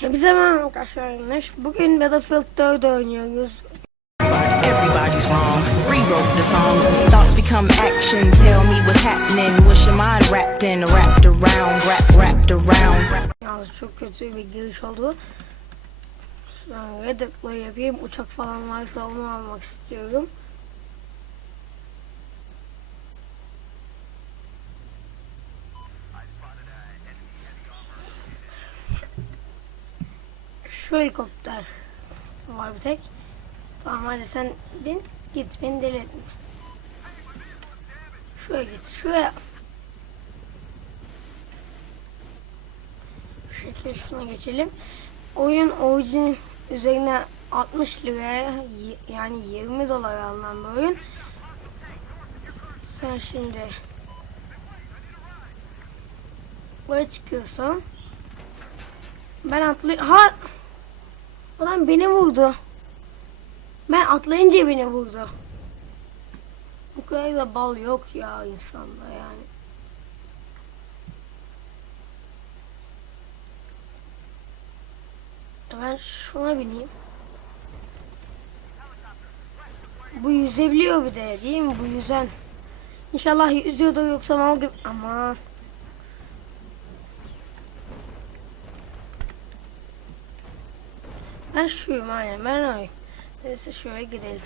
Hepinize merhaba arkadaşlar. Bugün Battlefield 4 oynuyoruz. Everybody's wrong. Rewrote the song. Thoughts become action. Tell me what's happening. What's your mind wrapped in? Wrapped around, wrap, wrapped around. Yalnız çok kötü bir giriş oldu. Ben red deploy yapayım. Uçak falan varsa onu almak istiyorum. Şu helikopter var bir tek. Tamam hadi sen bin git beni deli etme. Şuraya git şuraya. Şu şekilde şuna geçelim. Oyun orijin üzerine 60 liraya yani 20 dolar alınan bir oyun. Sen şimdi buraya çıkıyorsun. Ben atlay ha Ulan beni vurdu. Ben atlayınca beni vurdu. Bu kadar da bal yok ya insanda yani. Ben şuna bineyim. Bu yüzebiliyor bir de değil mi? Bu yüzen. İnşallah yüzüyordur yoksa mal gibi. Aman. Ben şuyum aynen ben oyum. Neyse şöyle gidelim.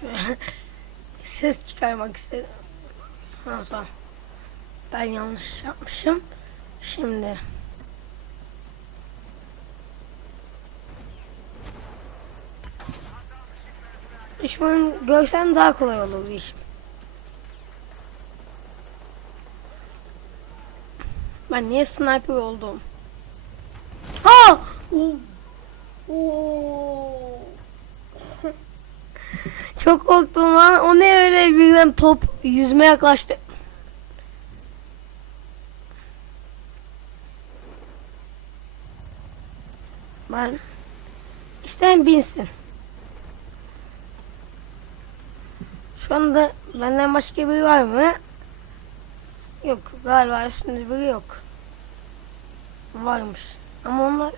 Şöyle ses çıkarmak istedim. Ha. Ben yanlış yapmışım. Şimdi Düşman görsem daha kolay olur işim. Ben niye sniper oldum? Ha! Oo. Çok korktum lan. O ne öyle birden top yüzme yaklaştı. Ben isteyen binsin. Şu anda benden başka biri var mı? Yok galiba üstünde biri yok. Varmış. Ama onlar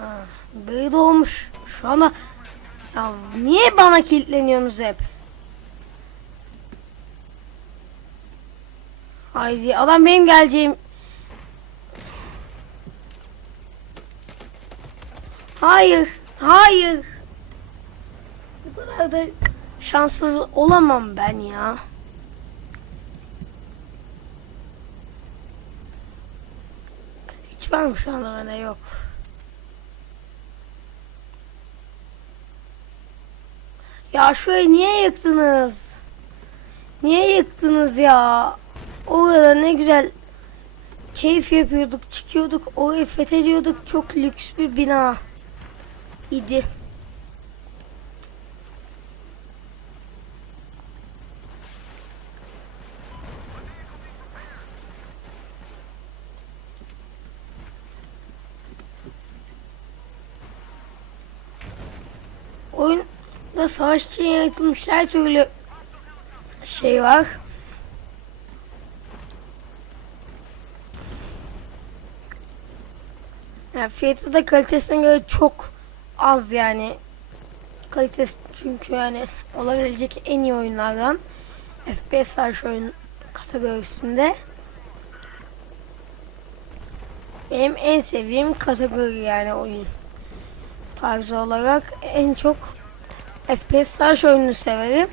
ha, biri de olmuş. Şu anda ya niye bana kilitleniyorsunuz hep? Haydi adam benim geleceğim. Hayır, hayır. Bu kadar da şanssız olamam ben ya. Hiç var mı şu anda bende yok. Ya şurayı niye yıktınız? Niye yıktınız ya? Orada ne güzel keyif yapıyorduk, çıkıyorduk, orayı fethediyorduk. Çok lüks bir bina idi. Oyunda savaş için yaratılmış her türlü şey var. Yani fiyatı da kalitesine göre çok az yani. Kalitesi çünkü yani olabilecek en iyi oyunlardan. FPS savaş oyun kategorisinde. Benim en sevdiğim kategori yani oyun tarzı olarak en çok FPS savaş oyununu severim.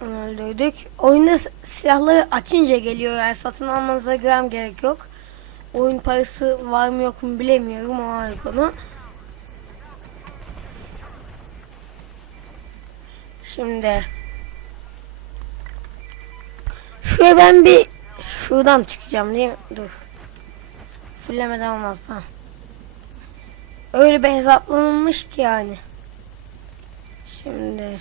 Öldürdük. Oyunda silahları açınca geliyor yani satın almanıza gram gerek yok. Oyun parası var mı yok mu bilemiyorum o ayrı konu. Şimdi Şuraya ben bir şuradan çıkacağım değil mi? Dur. Fullemeden olmaz tamam. Öyle bir hesaplanılmış ki yani. Şimdi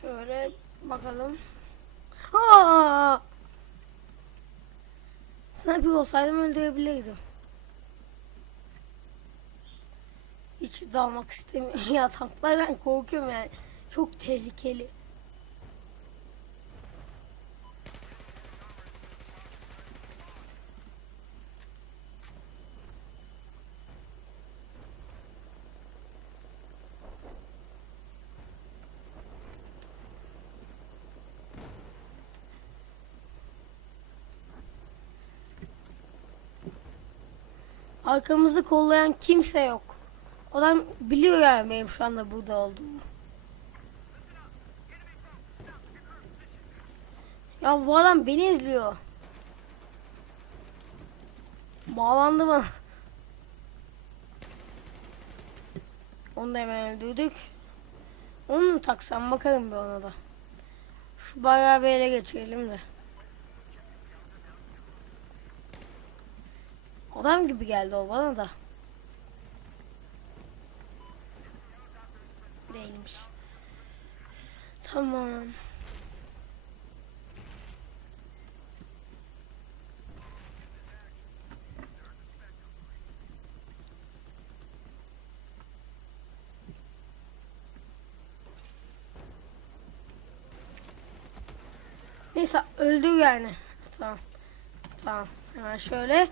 Şöyle bakalım. Ha! Sniper olsaydım öldürebilirdim. Hiç dalmak istemiyorum. ya tanklardan korkuyorum yani. Çok tehlikeli. Arkamızı kollayan kimse yok. Adam biliyor yani benim şu anda burada olduğumu. Ya bu adam beni izliyor. Bağlandı mı? Onu da hemen öldürdük. Onu mu taksam bakarım bir ona da. Şu bayrağı bir ele geçirelim de. Adam gibi geldi o bana da. Değilmiş. Tamam. Neyse öldü yani. Tamam. Tamam. Hemen şöyle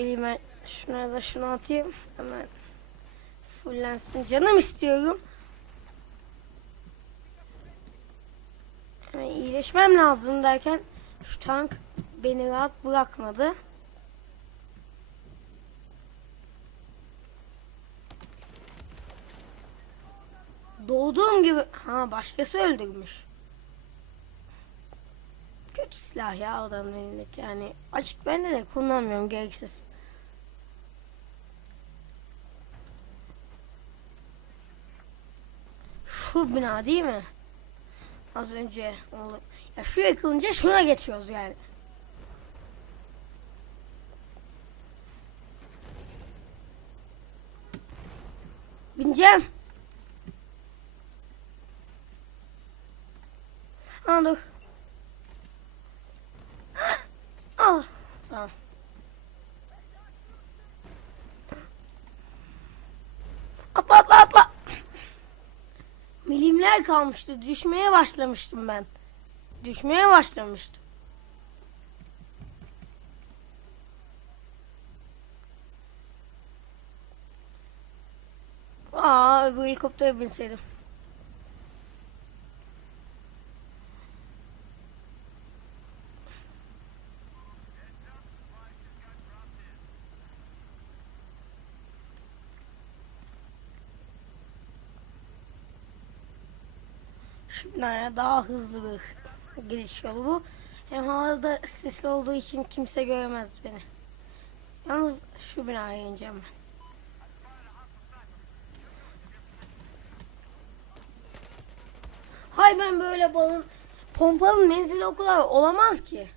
geleyim ben şuna da şunu atayım. Hemen fullensin. Canım istiyorum. Hemen iyileşmem lazım derken şu tank beni rahat bırakmadı. Doğduğum gibi ha başkası öldürmüş. Kötü silah ya adamın elindeki yani açık bende de kullanmıyorum gereksiz. Şu bina değil mi? Az önce oldu. Ya şu yakılınca şuna geçiyoruz yani. Bineceğim. Ha Milimler kalmıştı. Düşmeye başlamıştım ben. Düşmeye başlamıştım. Aa bu helikoptere binseydim. Binaya daha hızlı bir giriş yolu bu. Hem havada sisli olduğu için kimse göremez beni. Yalnız şu binaya ineceğim ben. Hay ben böyle balın pompalın menzili o kadar olamaz ki.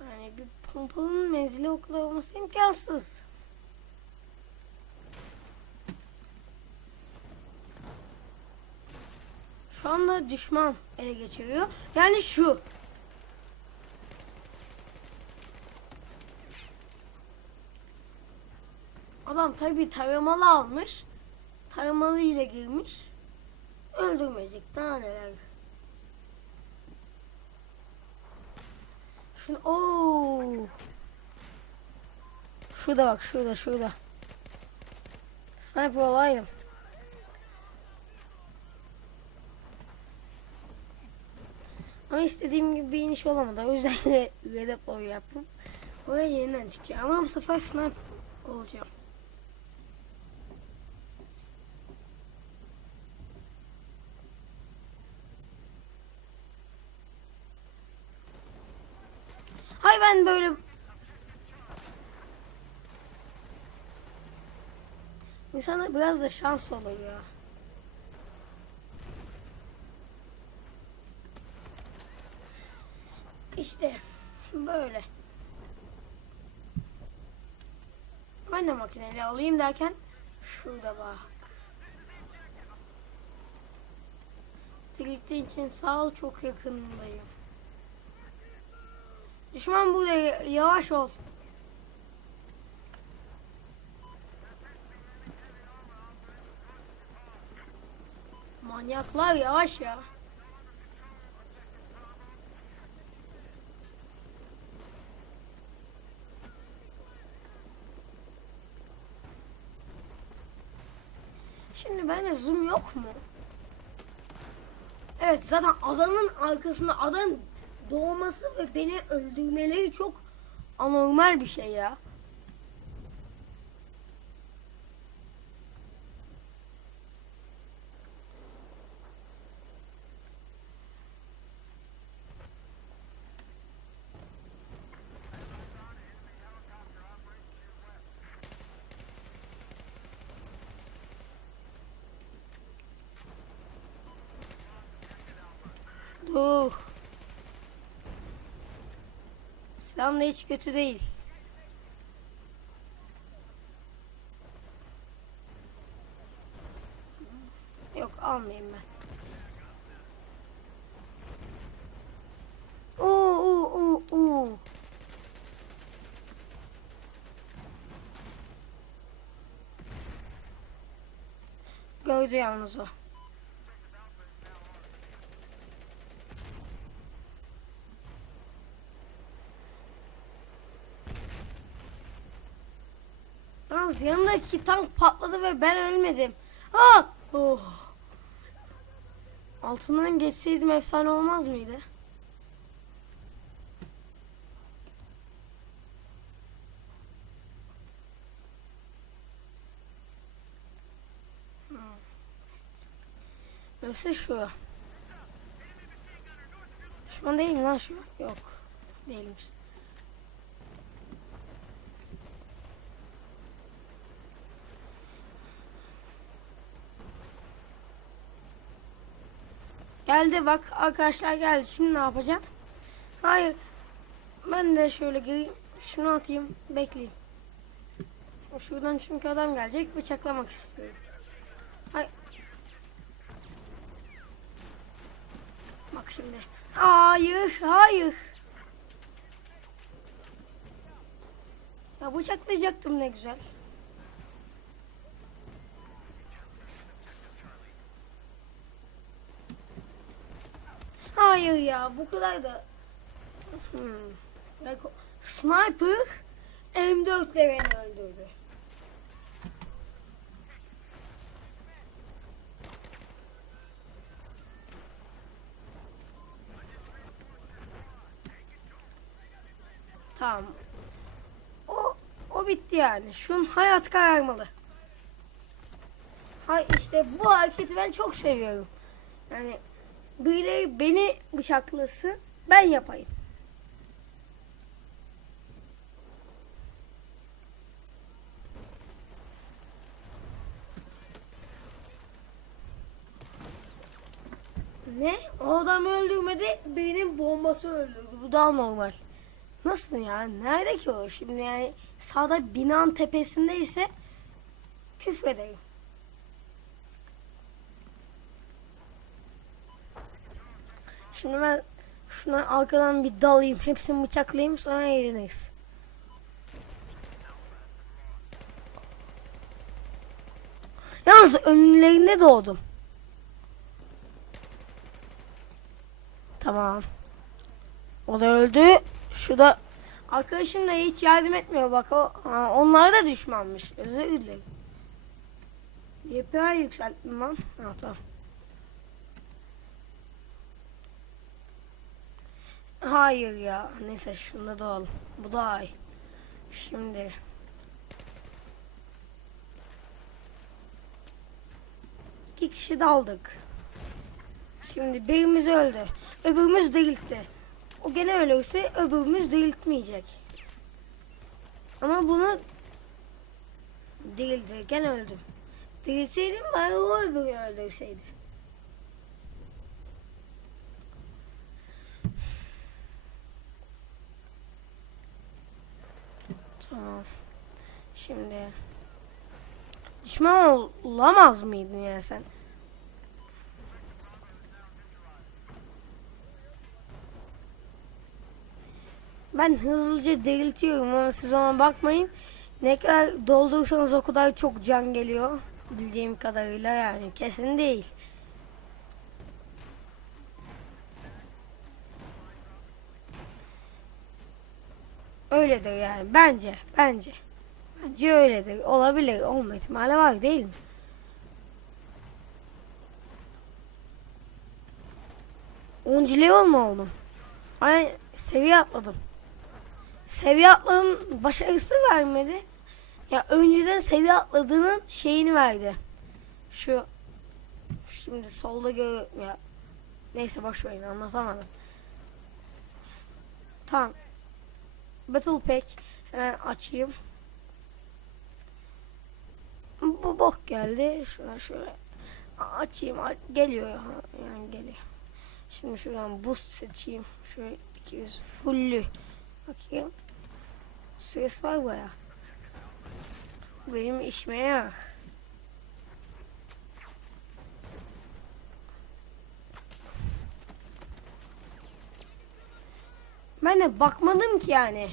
Yani bir pompalının menzili o kadar olması imkansız. Düşman ele geçiriyor. Yani şu. Adam tabi taramalı almış. Taramalı ile girmiş. Öldürmeyecek daha neler. Şunu ooo. Şurada bak şurada şurada. Sniper olayım. Ama istediğim gibi bir iniş olamadı. O yüzden de redeploy yaptım. Oraya yeniden çıkacağım. Ama bu sefer sniper olacağım. Hay ben böyle İnsana biraz da şans olur İşte böyle. Ben de makineyle alayım derken şurada bak. dirilttiğin için sağ ol çok yakınındayım. Düşman burada yavaş ol. Manyaklar yavaş ya. Şimdi bende zoom yok mu? Evet zaten adamın arkasında adam doğması ve beni öldürmeleri çok anormal bir şey ya. Dur. Silahım da hiç kötü değil. Yok almayayım ben. Oo oo oo oo. Gördü yalnız o. Yalnız yanındaki tank patladı ve ben ölmedim. Ha! Oh. Altından geçseydim efsane olmaz mıydı? Hmm. Nasıl şu? Düşman değil mi lan şu? Yok. Değilmiş. Geldi bak arkadaşlar geldi. Şimdi ne yapacağım? Hayır. Ben de şöyle gireyim. Şunu atayım. Bekleyin. Şuradan çünkü adam gelecek. Bıçaklamak istiyorum. Hayır. Bak şimdi. Hayır. Hayır. Ya bıçaklayacaktım ne güzel. Hayır ya bu kadar da. Hmm. Sniper M4 ile beni öldürdü. Tamam. O o bitti yani. Şunun hayat kararmalı. Hay işte bu hareketi ben çok seviyorum. Yani birileri beni bıçaklasın ben yapayım. Ne? O adam öldürmedi, benim bombası öldürdü. Bu daha normal. Nasıl ya? Nerede ki o? Şimdi yani sağda binanın tepesindeyse küfrederim. Şimdi ben şuna arkadan bir dalayım. Hepsini bıçaklayayım sonra eğleniriz. Yalnız önlerinde doğdum. Tamam. O da öldü. Şu da arkadaşım da hiç yardım etmiyor bak o. Ha, onlar da düşmanmış. Özür dilerim. YPA yükselttim lan. Ha, tamam. Hayır ya. Neyse şunda da al. Bu daha iyi. Şimdi. İki kişi daldık. Şimdi birimiz öldü. Öbürümüz diriltti. O gene ölürse öbürümüz diriltmeyecek. Ama bunu dirildi. Gene öldüm. Dirilseydim bari o öbürünü öldürseydi. Şimdi düşman olamaz mıydın ya sen? Ben hızlıca delirtiyorum ama siz ona bakmayın. Ne kadar doldursanız o kadar çok can geliyor. Bildiğim kadarıyla yani kesin değil. Öyledir yani bence bence. Bence öyledir. Olabilir. Olma ihtimali var değil mi? Onuncu level mu oldum? Ay seviye atladım. Seviye atladım başarısı vermedi. Ya önceden seviye atladığının şeyini verdi. Şu şimdi solda gör ya neyse boş verin anlatamadım. Tamam. Battle Pack hemen açayım. Bu bok geldi. Şuna şöyle açayım. Geliyor ya. Yani geliyor. Şimdi şuradan boost seçeyim. Şöyle 200 fullü. Bakayım. Ses var baya. Benim işime yarar. Ben de bakmadım ki yani.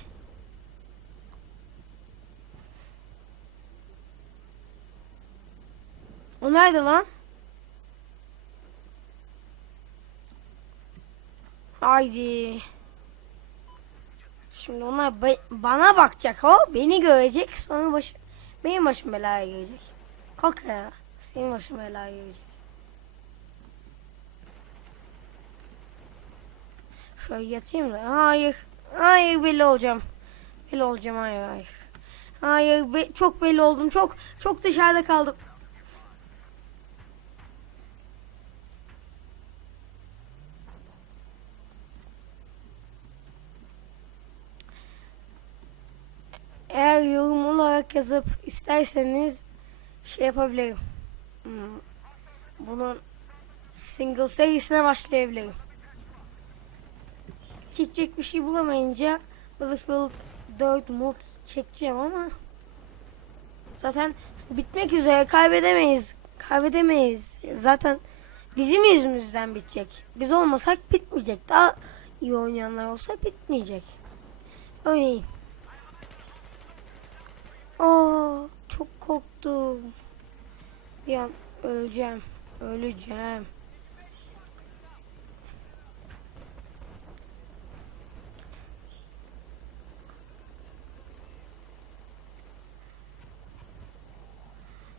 O nerede lan? Haydi. Şimdi onlar ba- bana bakacak o. Beni görecek. Sonra baş benim başım belaya girecek. Kalk ya. Senin başın belaya girecek. Şöyle yatayım da. Hayır. Hayır belli olacağım. Belli olacağım. Hayır hayır. Hayır be- çok belli oldum. Çok çok dışarıda kaldım. Eğer yazıp isterseniz şey yapabilirim. Hmm, Bunun single serisine başlayabilirim. Çekecek bir şey bulamayınca Battlefield 4 mod çekeceğim ama zaten bitmek üzere kaybedemeyiz. Kaybedemeyiz. Zaten bizim yüzümüzden bitecek. Biz olmasak bitmeyecek. Daha iyi oynayanlar olsa bitmeyecek. Oynayın. Aa, çok korktum. Bir an öleceğim. Öleceğim.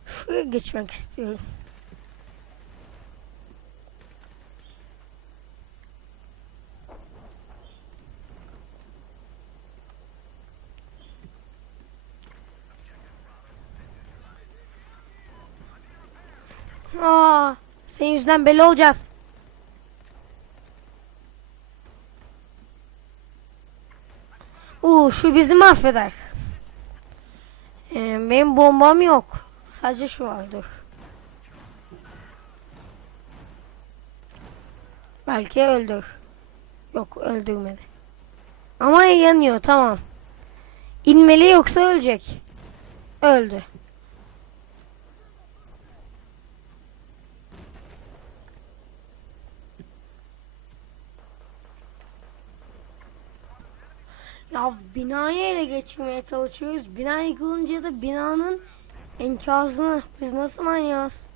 Şuraya geçmek istiyorum. Aa, yüzünden belli olacağız. Uuu şu bizi mahveder. Ee, benim bombam yok. Sadece şu vardır. Belki öldür. Yok öldürmedi. Ama yanıyor tamam. İnmeli yoksa ölecek. Öldü. Ya binayı ele geçirmeye çalışıyoruz. Bina yıkılınca da binanın enkazını biz nasıl manyağız?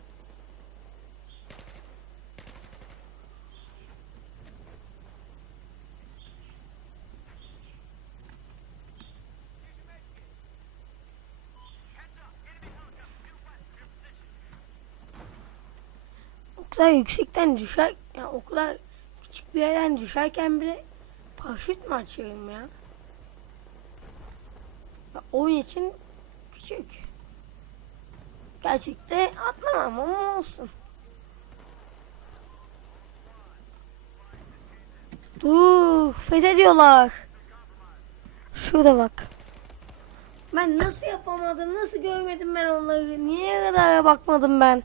O kadar yüksekten düşer, ya o kadar küçük bir yerden düşerken bile paraşüt mü açıyorum ya? Oyun için küçük. Gerçekte atlamam ama olsun. Dur, fethediyorlar. Şurada bak. Ben nasıl yapamadım, nasıl görmedim ben onları, niye kadar bakmadım ben?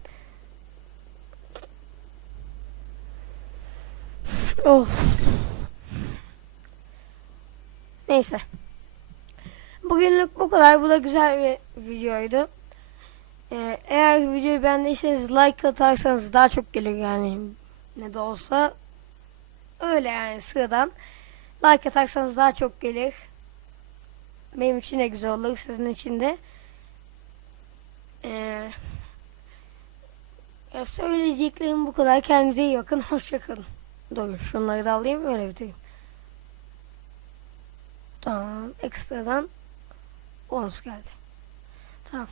Oh. Neyse. Bugünlük bu kadar. Bu da güzel bir videoydu. Ee, eğer videoyu beğendiyseniz like atarsanız daha çok gelir yani. Ne de olsa öyle yani sıradan. Like atarsanız daha çok gelir. Benim için de güzel olur. Sizin için de. Ee, ya söyleyeceklerim bu kadar. Kendinize iyi bakın. Hoşçakalın. Dur şunları da alayım öyle bitireyim. Tamam. Ekstradan bonus geldi. Tamam.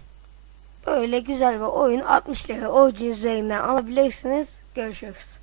Böyle güzel bir oyun 60 lira orijin üzerinden alabilirsiniz. Görüşürüz.